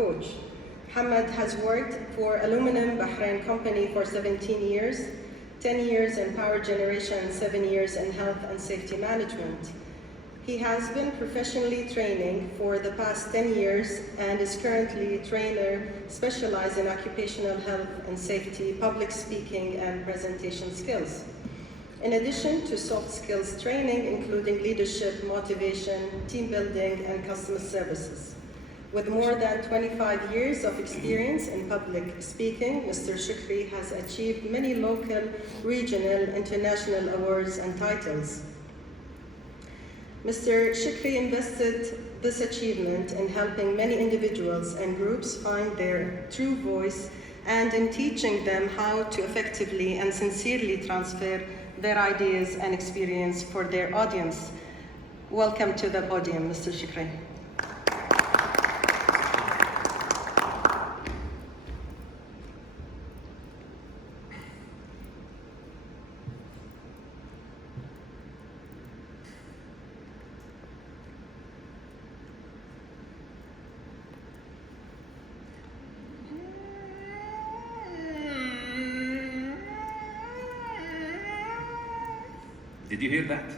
coach. Mohammed has worked for Aluminum Bahrain Company for 17 years, 10 years in power generation and 7 years in health and safety management. He has been professionally training for the past 10 years and is currently a trainer specialized in occupational health and safety, public speaking, and presentation skills. In addition to soft skills training, including leadership, motivation, team building, and customer services. With more than 25 years of experience in public speaking, Mr. Shukry has achieved many local, regional, international awards and titles. Mr. Shukry invested this achievement in helping many individuals and groups find their true voice and in teaching them how to effectively and sincerely transfer their ideas and experience for their audience. Welcome to the podium, Mr. Shukry. Did you hear that?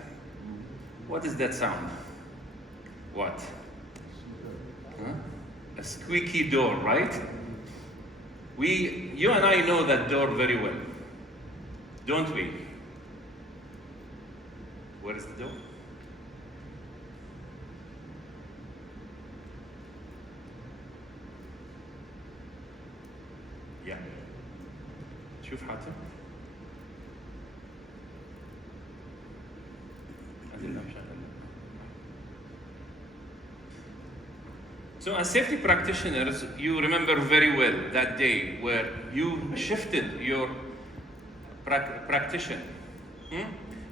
What is that sound? What? Huh? A squeaky door, right? You and I know that door very well, don't we? Where is the door? Yeah. شوف حاتم. So as safety practitioners, you remember very well that day where you shifted your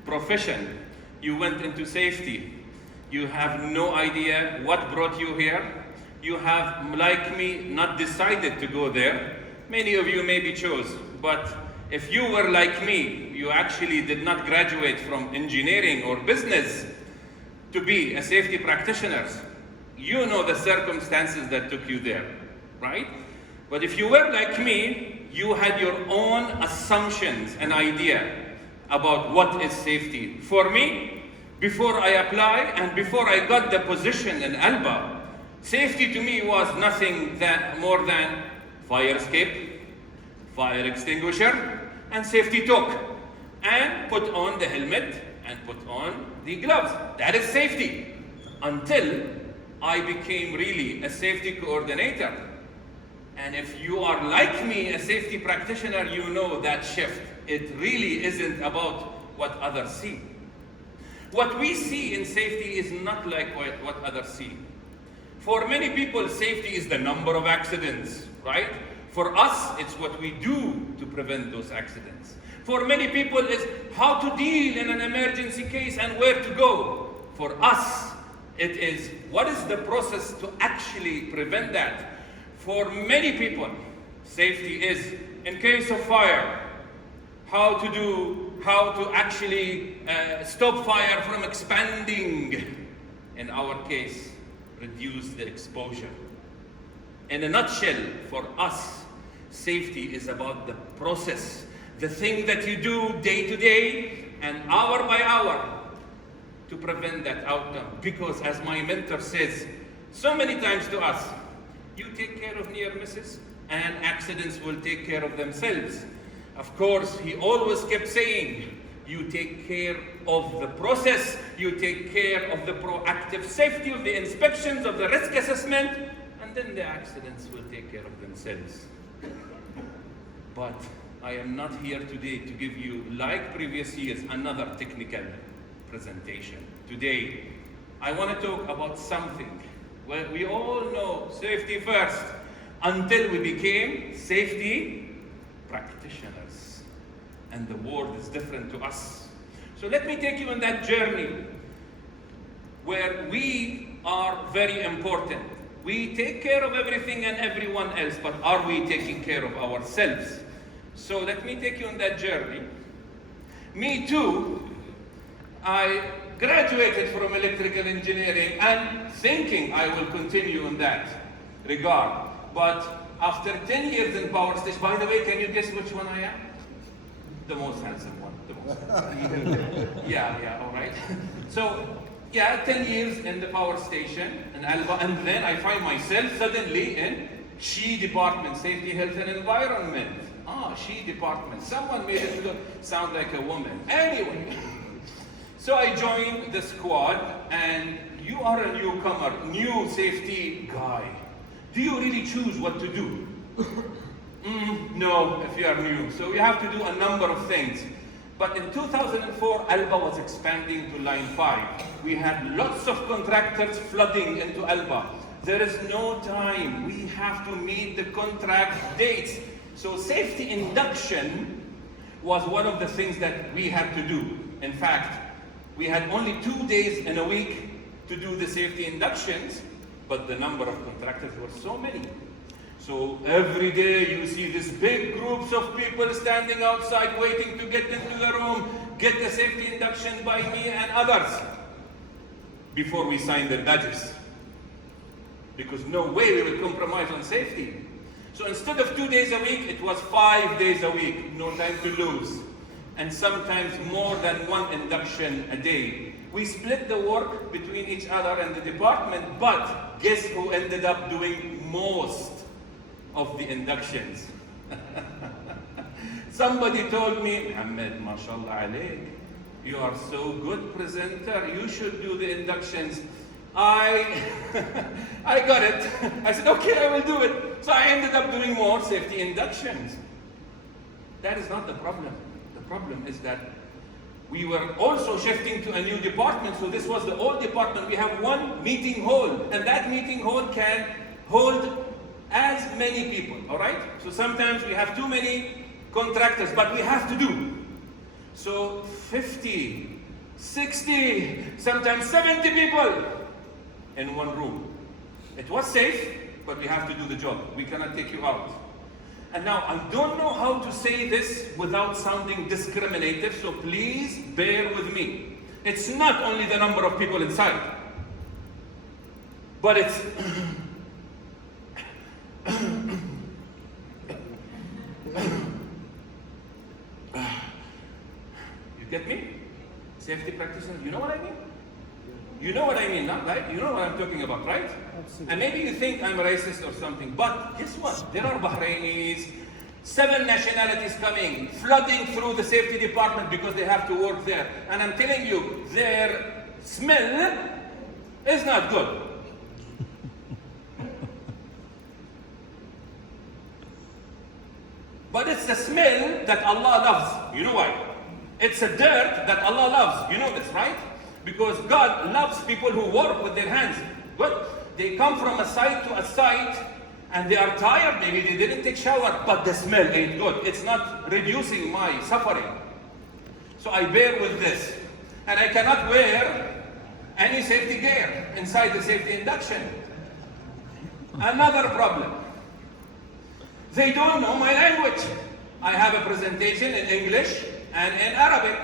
profession. You went into safety. You have no idea what brought you here. You have, like me, not decided to go there. Many of you maybe chose, but if you were like me, you actually did not graduate from engineering or business to be a safety practitioner. You know the circumstances that took you there, right? But if you were like me, you had your own assumptions and idea about what is safety. For me, before I applied and before I got the position in Alba, safety to me was nothing more than fire escape, fire extinguisher, and safety talk. And put on the helmet and put on the gloves. That is safety. Until I became really a safety coordinator. And if you are like me, a safety practitioner, you know that shift. It really isn't about what others see. What we see in safety is not like what others see. For many people, safety is the number of accidents, right? For us, it's what we do to prevent those accidents. For many people, it's how to deal in an emergency case and where to go. For us, it is what is the process to actually prevent that. For many people, safety is in case of fire, how to actually stop fire from expanding. In our case, reduce the exposure. In a nutshell, for us, safety is about the process, the thing that you do day to day and hour by hour to prevent that outcome. Because as my mentor says so many times to us, you take care of near misses and accidents will take care of themselves. Of course, he always kept saying, you take care of the process, you take care of the proactive safety, of the inspections, of the risk assessment, and then the accidents will take care of themselves. But I am not here today to give you, like previous years, another technical presentation. Today, I want to talk about something where we all know safety first until we became safety practitioners. And the world is different to us. So let me take you on that journey where we are very important. We take care of everything and everyone else, but are we taking care of ourselves? So let me take you on that journey. Me too, I graduated from electrical engineering and thinking I will continue in that regard. But after 10 years in power station, by the way, can you guess which one I am? The most handsome one. The most handsome. Yeah, all right. So, yeah, 10 years in the power station in Alba, and then I find myself suddenly in SHE department, Safety, Health and Environment. SHE department. Someone made it sound like a woman. Anyway, so I joined the squad, and you are a newcomer, new safety guy. Do you really choose what to do? No, if you are new. So you have to do a number of things. But in 2004, Alba was expanding to Line 5. We had lots of contractors flooding into Alba. There is no time. We have to meet the contract dates. So safety induction was one of the things that we had to do. In fact, we had only 2 days in a week to do the safety inductions, but the number of contractors were so many. So every day you see these big groups of people standing outside waiting to get into the room, get the safety induction by me and others before we sign the badges. Because no way we will compromise on safety. So instead of 2 days a week, it was 5 days a week, no time to lose. And sometimes more than one induction a day. We split the work between each other and the department, but guess who ended up doing most of the inductions? Somebody told me, Mohammed, mashallah alayk, you are so good presenter, you should do the inductions. I got it. I said, okay, I will do it. So I ended up doing more safety inductions. That is not the problem. The problem is that we were also shifting to a new department. So this was the old department. We have one meeting hall, and that meeting hall can hold as many people, all right? So sometimes we have too many contractors, but we have to do. So 50, 60, sometimes 70 people in one room. It was safe, but we have to do the job. We cannot take you out. And now, I don't know how to say this without sounding discriminative, so please bear with me. It's not only the number of people inside, but it's you get me? Safety practitioners, you know what I mean? You know what I mean, not right? You know what I'm talking about, right? Absolutely. And maybe you think I'm racist or something, but guess what? There are Bahrainis, 7 nationalities coming, flooding through the safety department because they have to work there. And I'm telling you, their smell is not good. But it's the smell that Allah loves. You know why? It's a dirt that Allah loves. You know this, right? Because God loves people who work with their hands. But they come from a site to a site and they are tired, maybe they didn't take shower, but the smell ain't good. It's not reducing my suffering. So I bear with this. And I cannot wear any safety gear inside the safety induction. Another problem. They don't know my language. I have a presentation in English and in Arabic,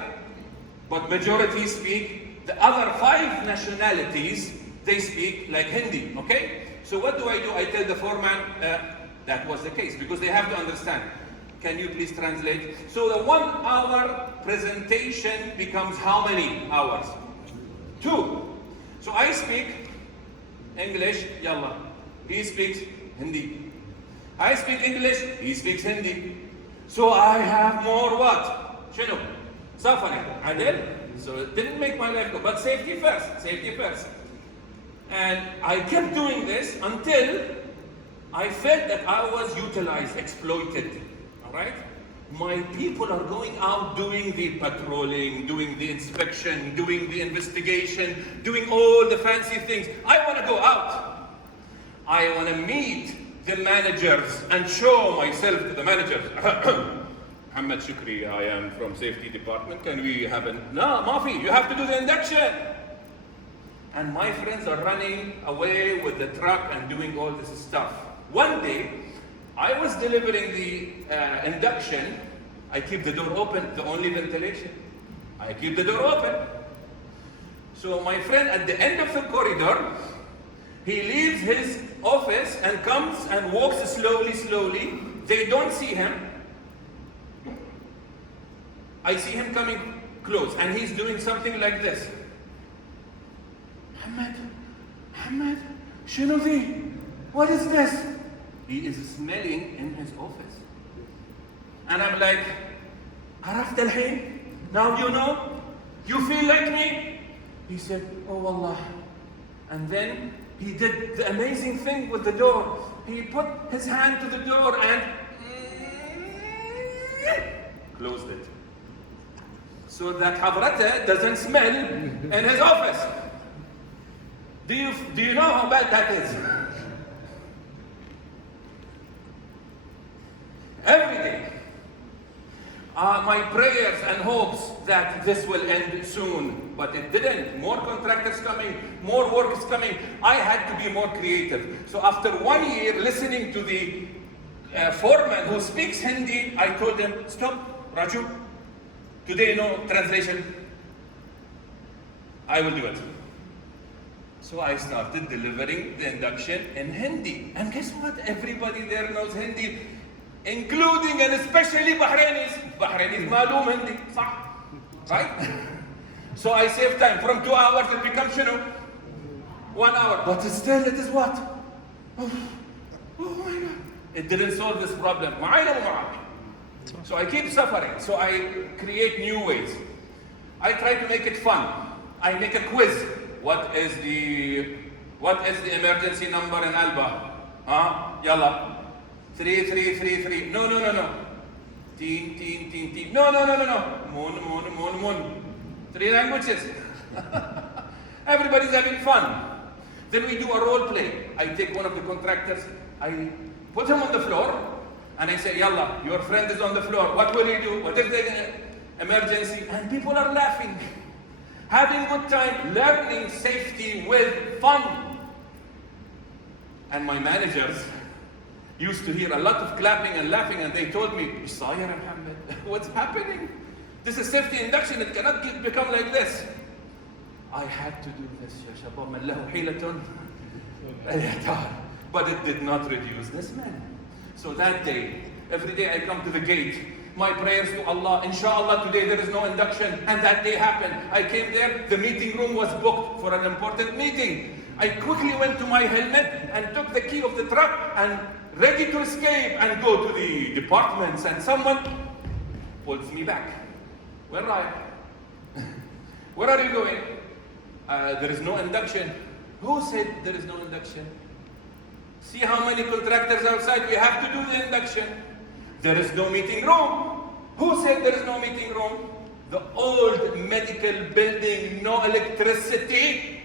but majority speak. The other 5 nationalities, they speak like Hindi, okay? So what do? I tell the foreman, that was the case, because they have to understand. Can you please translate? So the 1 hour presentation becomes how many hours? 2. So I speak English, yalla. He speaks Hindi. I speak English, he speaks Hindi. So I have more what? Shino? Suffering. Adil? So it didn't make my life go, but safety first, safety first. And I kept doing this until I felt that I was utilized, exploited, all right? My people are going out doing the patrolling, doing the inspection, doing the investigation, doing all the fancy things. I want to go out. I want to meet the managers and show myself to the managers. Mohammed Shukry, I am from safety department. Can we have a... No, Mafi, you have to do the induction. And my friends are running away with the truck and doing all this stuff. One day, I was delivering the induction. I keep the door open, the only ventilation. I keep the door open. So my friend at the end of the corridor, He leaves his office and comes and walks slowly. They don't see him. I see him coming close, and he's doing something like this. Mohammed, شنو ذي? What is this? He is smelling in his office. And I'm like, عرفت الحين? Now you know? You feel like me? He said, oh Allah. And then he did the amazing thing with the door. He put his hand to the door and closed it. So that Havrata doesn't smell in his office. Do you know how bad that is? Every day. My prayers and hopes that this will end soon, but it didn't. More contractors coming, more work is coming. I had to be more creative. So after 1 year listening to the foreman who speaks Hindi, I told him, stop, Raju, today no translation. I will do it. So I started delivering the induction in Hindi. And guess what? Everybody there knows Hindi, including and especially Bahrainis. Bahrainis malum Hindi, right? So I save time. From 2 hours it becomes, 1 hour. But still it is what? Oh my God. It didn't solve this problem. So I keep suffering. So I create new ways. I try to make it fun. I make a quiz. What is the emergency number in Alba? Yalla. 3333. No. Teen. No. Moon. 3 languages. Everybody's having fun. Then we do a role play. I take one of the contractors, I put him on the floor, and I say, Yalla, your friend is on the floor. What will he do? What is the emergency? And people are laughing. Having good time, learning safety with fun. And my managers used to hear a lot of clapping and laughing, and they told me, Mohammed, what's happening? This is safety induction, it cannot become like this. I had to do this, Ya Shabab, man lahu hilatun. But it did not reduce the smell. So that day, every day I come to the gate, my prayers to Allah, inshallah today there is no induction, and that day happened. I came there, the meeting room was booked for an important meeting. I quickly went to my helmet and took the key of the truck and ready to escape and go to the departments, and someone pulls me back. Where are you? Where are you going? There is no induction. Who said there is no induction? See how many contractors outside, we have to do the induction. There is no meeting room. Who said there is no meeting room? The old medical building, no electricity.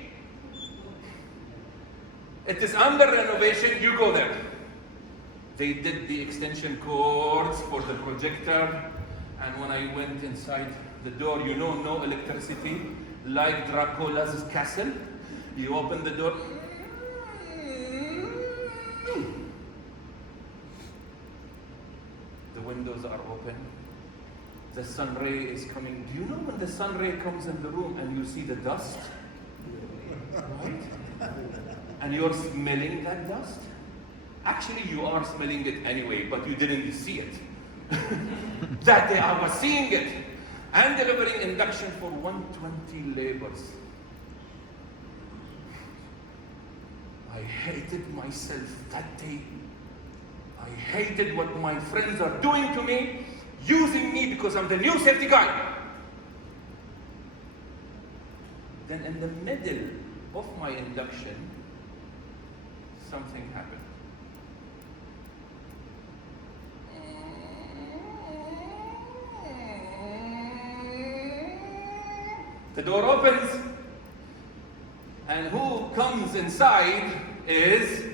It is under renovation, you go there. They did the extension cords for the projector, and when I went inside the door, no electricity, like Dracula's castle. You open the door. The windows are open. The sun ray is coming. Do you know when the sun ray comes in the room and you see the dust? Right? And you're smelling that dust? Actually, you are smelling it anyway, but you didn't see it. That day I was seeing it. And delivering induction for 120 labors. I hated myself that day. I hated what my friends are doing to me, using me because I'm the new safety guy. Then in the middle of my induction, something happened. The door opens, and who comes inside is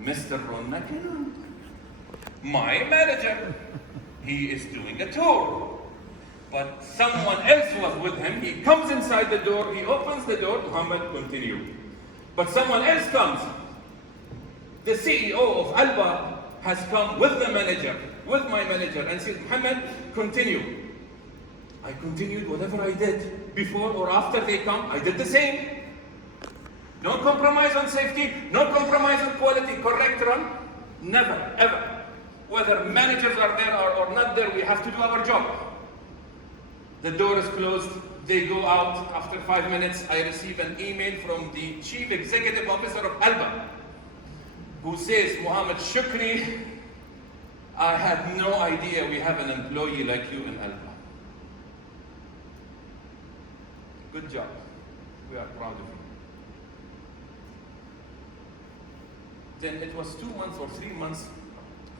Mr. Ron McKinnon, my manager. He is doing a tour, but someone else was with him. He comes inside the door, he opens the door, Muhammad, continue. But someone else comes. The CEO of Alba has come with the manager, with my manager, and says, Muhammad, continue. I continued whatever I did before or after they come, I did the same. No compromise on safety, no compromise on quality. Correct, Ron? Never, ever. Whether managers are there or not there, we have to do our job. The door is closed, they go out. After 5 minutes, I receive an email from the Chief Executive Officer of Alba, who says, Mohammed Shukry, I had no idea we have an employee like you in Alba. Good job. We are proud of you. Then it was 2 months or 3 months,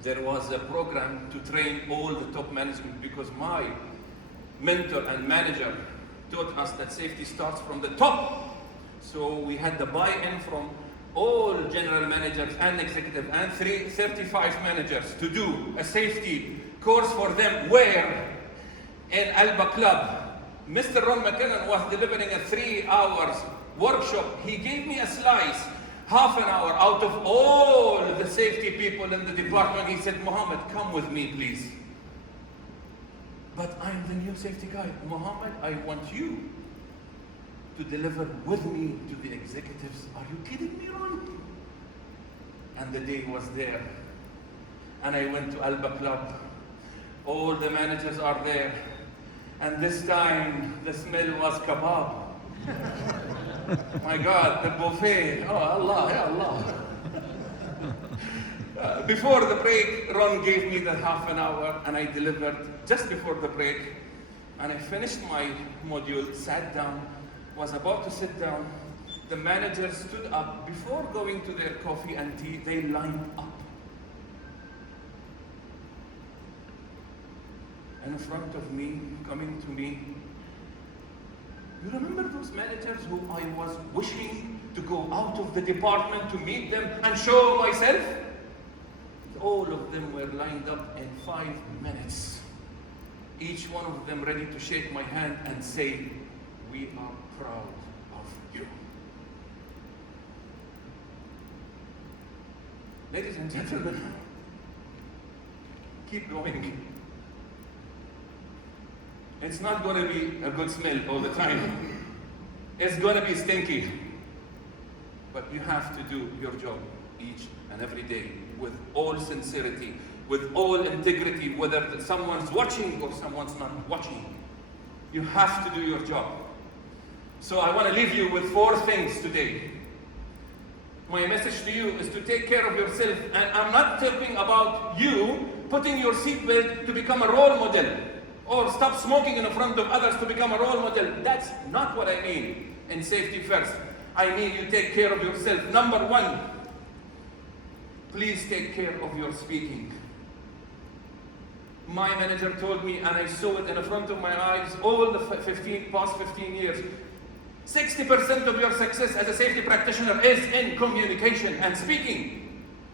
there was a program to train all the top management, because my mentor and manager taught us that safety starts from the top. So we had the buy-in from all general managers and executive and 35 managers to do a safety course for them, where in Alba Club, Mr. Ron McKinnon was delivering a 3 hours workshop. He gave me a slice, half an hour out of all the safety people in the department. He said, Mohammed, come with me, please. But I'm the new safety guy. Mohammed, I want you to deliver with me to the executives. Are you kidding me, Ron? And the day was there. And I went to Alba Club. All the managers are there. And this time, the smell was kebab. My God, the buffet. Oh, Allah, ya Allah. Before the break, Ron gave me the half an hour, and I delivered just before the break. And I finished my module, sat down, was about to sit down. The managers stood up. Before going to their coffee and tea, they lined up in front of me, coming to me. You remember those managers who I was wishing to go out of the department to meet them and show myself? All of them were lined up in 5 minutes. Each one of them ready to shake my hand and say, we are proud of you. Ladies and gentlemen, keep going. It's not going to be a good smell all the time. It's going to be stinky. But you have to do your job each and every day with all sincerity, with all integrity, whether someone's watching or someone's not watching. You have to do your job. So I want to leave you with 4 things today. My message to you is to take care of yourself. And I'm not talking about you putting your seatbelt to become a role model, or stop smoking in front of others to become a role model. That's not what I mean in safety first. I mean you take care of yourself. Number 1, please take care of your speaking. My manager told me, and I saw it in front of my eyes, all the past 15 years, 60% of your success as a safety practitioner is in communication, and speaking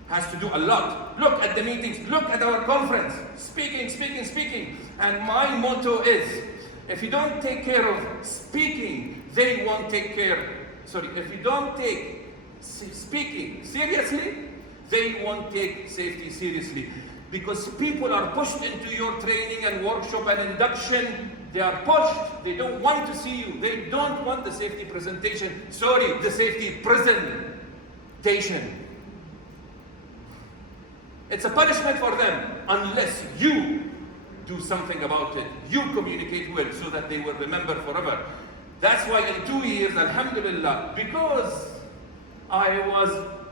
has to do a lot. Look at the meetings, look at our conference, speaking, speaking, speaking. And my motto is, if you don't take care of speaking, they won't take care. Sorry, if you don't take speaking seriously, they won't take safety seriously. Because people are pushed into your training and workshop and induction. They are pushed. They don't want to see you. They don't want the safety presentation. Sorry, the safety presentation. It's a punishment for them unless you do something about it. You communicate well so that they will remember forever. That's why in 2 years, alhamdulillah, because I was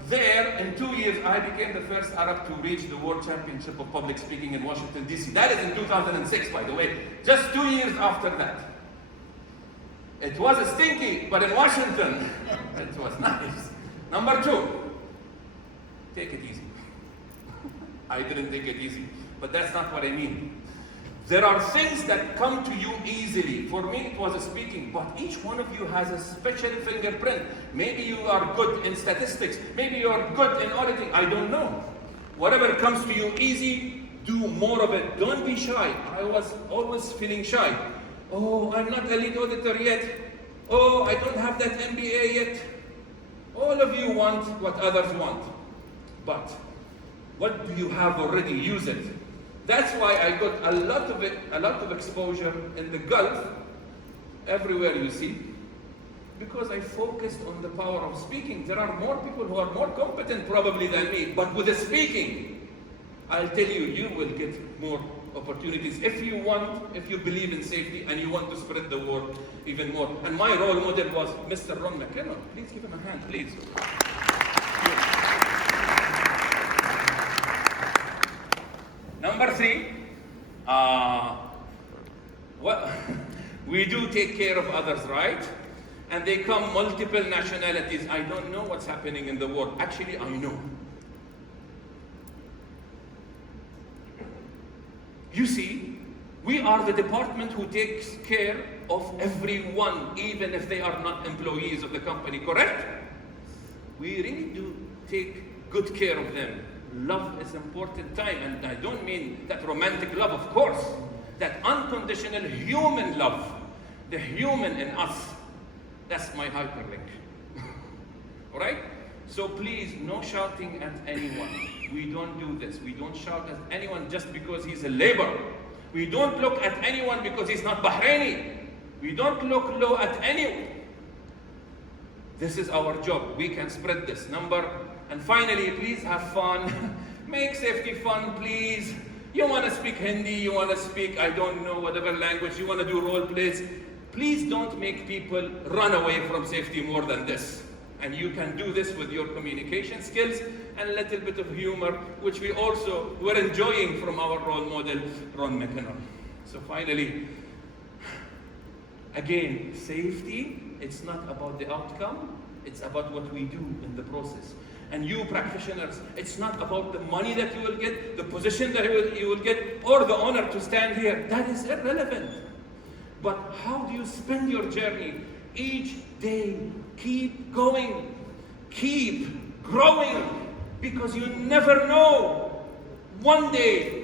there in 2 years, I became the first Arab to reach the World Championship of Public Speaking in Washington, D.C. That is in 2006, by the way. Just 2 years after that. It was stinky, but in Washington, it was nice. Number 2, take it easy. I didn't take it easy, but that's not what I mean. There are things that come to you easily. For me, it was speaking, but each one of you has a special fingerprint. Maybe you are good in statistics. Maybe you are good in auditing. I don't know. Whatever comes to you easy, do more of it. Don't be shy. I was always feeling shy. Oh, I'm not a lead auditor yet. Oh, I don't have that MBA yet. All of you want what others want. But what do you have already? Use it. That's why I got a lot of exposure in the Gulf, everywhere you see. Because I focused on the power of speaking. There are more people who are more competent probably than me, but with the speaking, I'll tell you, you will get more opportunities if you believe in safety and you want to spread the word even more. And my role model was Mr. Ron McKinnon. Please give him a hand, please. Number 3, well, we do take care of others, right? And they come multiple nationalities. I don't know what's happening in the world. Actually, I know. You see, we are the department who takes care of everyone, even if they are not employees of the company, correct? We really do take good care of them. Love is important time, and I don't mean that romantic love, of course. That unconditional human love, the human in us. That's my hyperlink. All right? So please, no shouting at anyone. We don't do this. We don't shout at anyone just because he's a laborer. We don't look at anyone because he's not Bahraini. We don't look low at anyone. This is our job. We can spread this number. And finally, please have fun. Make safety fun, please. You want to speak Hindi, you want to speak, I don't know, whatever language, you want to do role plays. Please don't make people run away from safety more than this. And you can do this with your communication skills and a little bit of humor, which we also were enjoying from our role model, Ron McKinnon. So finally, again, safety, it's not about the outcome, it's about what we do in the process. And you practitioners, it's not about the money that you will get, the position that you will get, or the honor to stand here. That is irrelevant. But how do you spend your journey? Each day, keep going, keep growing, because you never know. One day,